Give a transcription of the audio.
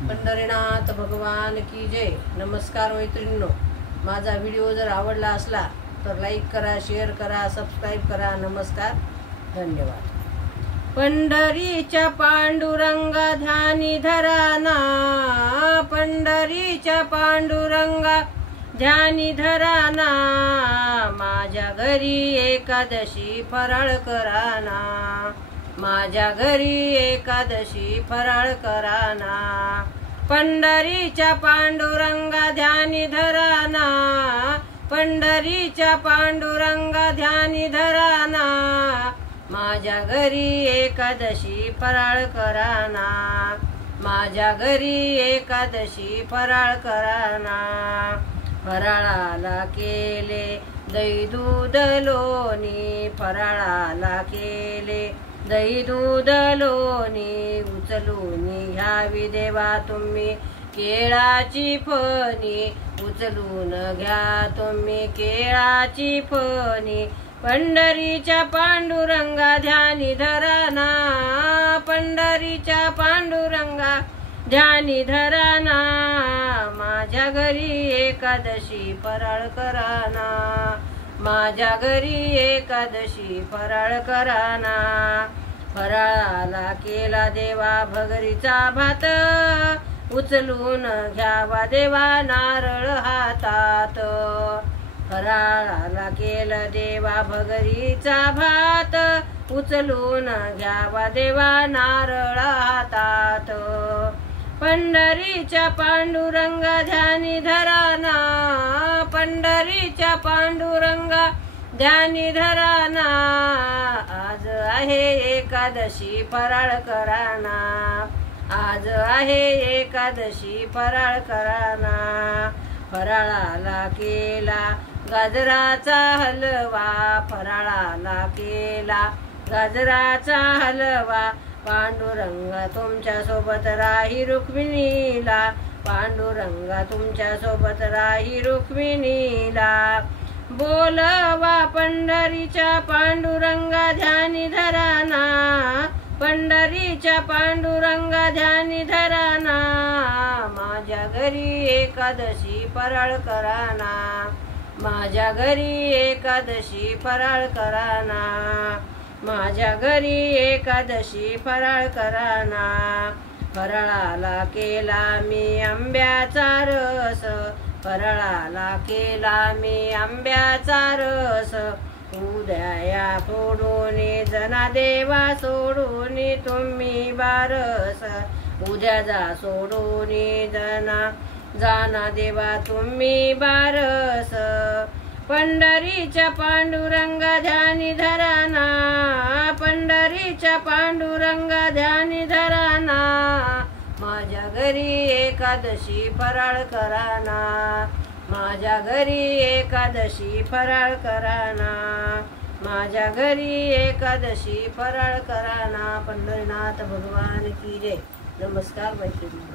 पंढरीनाथ भगवान की जय। नमस्कार मैत्रिणींनो, माझा व्हिडिओ जर आवडला असला तर लाईक करा, शेअर करा, सबस्क्राईब करा। नमस्कार, धन्यवाद। पंढरीच्या पांडुरंगा ध्यानी धराना, पंढरीच्या पांडुरंगा ध्यानी धराना, माझ्या घरी एकादशी फराळ कराना, माझ्या घरी एकादशी फराळ कराना। पंढरीच्या पांडुरंगा ध्यानी धराना, पंढरीच्या पांडुरंगा ध्यानी धराना, माझ्या घरी एकादशी फराळ कराना, माझ्या घरी एकादशी फराळ कराना। फराळाला केले दही दूध लोणी, फराळाला केले दही दूध लोणी, उचलून घ्यावी देवा तुम्ही केळाची फणी, उचलून घ्या तुम्ही केळाची फणी। पंढरीच्या पांडुरंगा ध्यानी धराना, पंढरीच्या पांडुरंगा ध्यानी धराना, माझ्या घरी एकादशी फराळ कराना, माझ्या घरी एकादशी फराळ कराना। फराळाला केला देवा भगरीचा भात, उचलून घ्यावा देवा नारळ हातात। फराळाला केला देवा भगरीचा भात, उचलून घ्यावा देवा नारळ हातात। पंढरीच्या पांडुरंगा ध्यानी धराना, पंढरीच्या पांडुरंगा ध्यानी धराना, आज आहे एकादशी फराळ कराना, आज आहे एकादशी फराळ कराना। फराळाला केला गाजराचा हलवा, फराळाला केला गाजराचा हलवा, पांडुरंगा तुमच्या सोबत राही रुक्मिणीला, पांडुरंगा तुमच्या सोबत राही रुक्मिणीला। बोलवा पंढरीच्या पांडुरंगा ध्यानी धराना, पंढरीच्या पांडुरंगा ध्यानी धराना, माझ्या घरी एकादशी फराळ कराना, माझ्या घरी एकादशी फराळ कराना, माझ्या घरी एकादशी फराळ कराना। फराळाला केला मी आंब्याचा रस, फराळाला केला मी आंब्याचा रस, उद्या या सोडून जना देवा सोडून तुम्ही बारस, उद्या जा सोडून जाना देवा तुम्ही बारस। पंढरीच्या पांडुरंगा ध्यानी धराना, पंढरीच्या पांडुरंगा ध्यानी धराना, माझ्या घरी एकादशी फराळ कराना, माझ्या घरी एकादशी फराळ कराना, माझ्या घरी एकादशी फराळ कराना। पंढरीनाथ भगवान की जय। नमस्कार मैत्रिणी।